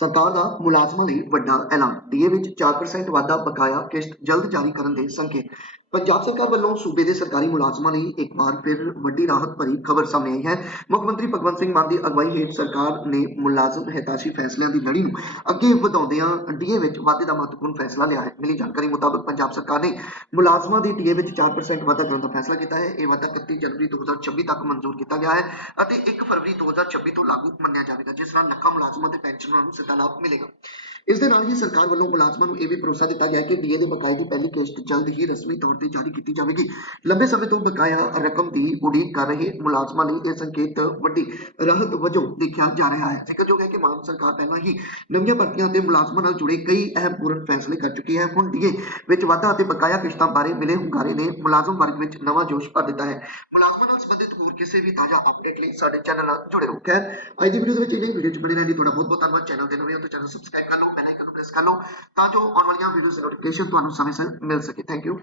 ਸਰਕਾਰ ਦਾ ਮੁਲਾਜ਼ਮਾਂ ਲਈ ਵੱਡਾ ਐਲਾਨ। ਡੀਏ ਵਿੱਚ 4% ਵਾਧਾ ਬਕਾਇਆ ਕਿਸ਼ਤ ਜਲਦ ਜਾਰੀ ਕਰਨ ਦੇ ਸੰਕੇਤ। ਪੰਜਾਬ ਸਰਕਾਰ ਵੱਲੋਂ ਸੂਬੇ ਦੇ ਸਰਕਾਰੀ ਮੁਲਾਜ਼ਮਾਂ ਲਈ ਇੱਕ ਵਾਰ ਫਿਰ ਵੱਡੀ ਰਾਹਤ ਭਰੀ ਖਬਰ ਸਾਹਮਣੇ ਆਈ ਹੈ। ਮੁੱਖ ਮੰਤਰੀ ਭਗਵੰਤ ਸਿੰਘ ਮਾਨ ਦੀ ਅਗਵਾਈ ਹੇਠ ਸਰਕਾਰ ਨੇ ਮੁਲਾਜ਼ਮ ਹਿਤੈਸ਼ੀ ਫੈਸਲਿਆਂ ਦੀ ਲੜੀ ਨੂੰ ਅੱਗੇ ਵਧਾਉਂਦਿਆਂ ਡੀਏ ਵਿੱਚ ਵਾਧੇ ਦਾ ਮਹੱਤਵਪੂਰਨ ਫੈਸਲਾ ਲਿਆ ਹੈ। ਮਿਲੀ ਜਾਣਕਾਰੀ ਮੁਤਾਬਕ ਪੰਜਾਬ ਸਰਕਾਰ ਨੇ ਮੁਲਾਜ਼ਮਾਂ ਦੀ ਡੀਏ ਵਿੱਚ 4% ਵਾਧਾ ਕਰਨ ਦਾ ਫੈਸਲਾ ਕੀਤਾ ਹੈ। ਇਹ ਵਾਧਾ 31 ਜਨਵਰੀ 2026 ਤੱਕ ਮਨਜ਼ੂਰ ਕੀਤਾ ਗਿਆ ਹੈ ਅਤੇ 1 ਫਰਵਰੀ 2026 ਤੋਂ ਲਾਗੂ ਮੰਨਿਆ ਜਾਵੇਗਾ, ਜਿਸ ਨਾਲ ਲੱਖਾਂ ਮੁਲਾਜ਼ਮਾਂ ਤੇ ਪੈਨਸ਼ਨਰਾਂ ਨੂੰ ਸਿੱਧਾ ਲਾਭ ਮਿਲੇਗਾ। ਇਸ ਦੇ ਨਾਲ ਹੀ ਸਰਕਾਰ ਵੱਲੋਂ ਮੁਲਾਜ਼ਮਾਂ ਨੂੰ ਇਹ ਵੀ ਭਰੋਸਾ ਦਿੱਤਾ ਗਿਆ ਕਿ ਡੀਏ ਦੇ ਬਕਾਏ ਦੀ ਪਹਿਲੀ ਕਿਸ਼ਤ ਜਲਦ ਹੀ ਰਸਮੀ ਤੌਰ ਤੇ ਜਾਰੀ ਕੀਤੀ ਜਾਵੇਗੀ। ਲੰਬੇ ਸਮੇਂ ਤੋਂ ਬਕਾਇਆ ਰਕਮ ਦੀ ਉਡੀਕ ਕਰ ਰਹੇ ਮੁਲਾਜ਼ਮਾਂ ਲਈ ਇਹ ਸੰਕੇਤ ਵੱਡੀ ਰਾਹਤ ਵਜੋਂ ਦੇਖਿਆ ਜਾ ਰਿਹਾ ਹੈ। ਜ਼ਿਕਰਯੋਗ ਹੈ ਕਿ ਮਾਨ ਸਰਕਾਰ ਪਹਿਲਾਂ ਹੀ ਨਵੀਆਂ ਭਰਤੀਆਂ ਤੇ ਮੁਲਾਜ਼ਮਾਂ ਨਾਲ ਜੁੜੇ ਕਈ ਅਹਿਮ ਪੂਰਨ ਫੈਸਲੇ ਕਰ ਚੁੱਕੀ ਹੈ। ਹੁਣ ਡੀਏ ਵਿੱਚ ਵਾਧਾ ਅਤੇ ਬਕਾਇਆ ਕਿਸ਼ਤਾਂ ਬਾਰੇ ਮਿਲੇ ਹੁੰਗਾਰੇ ਨੇ ਮੁਲਾਜ਼ਮ ਵਰਗ ਵਿੱਚ ਨਵਾਂ ਜੋਸ਼ ਭਰ ਦਿੱਤਾ ਹੈ। ਮੁਲਾਜ਼ਮਾਂ ਸੰਬੰਧਿਤ ਹੋਰ ਕਿਸੇ ਵੀ ਤਾਜ਼ਾ ਅਪਡੇਟ ਲਈ ਸਾਡੇ ਚੈਨਲ ਨਾਲ ਜੁੜੇ ਰਹੋ। ਖੈਰ, ਅੱਜ ਦੀ ਵੀਡੀਓ ਦੇ ਵਿੱਚ ਇਹ ਵੀਡੀਓ ਚ ਬਣੇ ਰਹਿਣ ਲਈ ਤੁਹਾਡਾ ਬਹੁਤ ਬਹੁਤ ਧੰਨਵਾਦ। ਚੈਨਲ ਦੇ ਨਵੇਂ ਹੋ ਤਾਂ ਚੈਨਲ ਸਬਸਕ੍ਰਾਈਬ ਕਰ ਲਓ ਬੈਲ ਆਈਕਨ ਨੂੰ ਪ੍ਰੈਸ ਕਰ ਲਓ, ਤਾਂ ਜੋ ਆਉਣ ਵਾਲੀਆਂ ਵੀਡੀਓਜ਼ ਨੋਟੀਫਿਕੇਸ਼ਨ ਤੁਹਾਨੂੰ ਸਮੇਂ ਸਿਰ ਮਿਲ ਸਕੇ। Thank you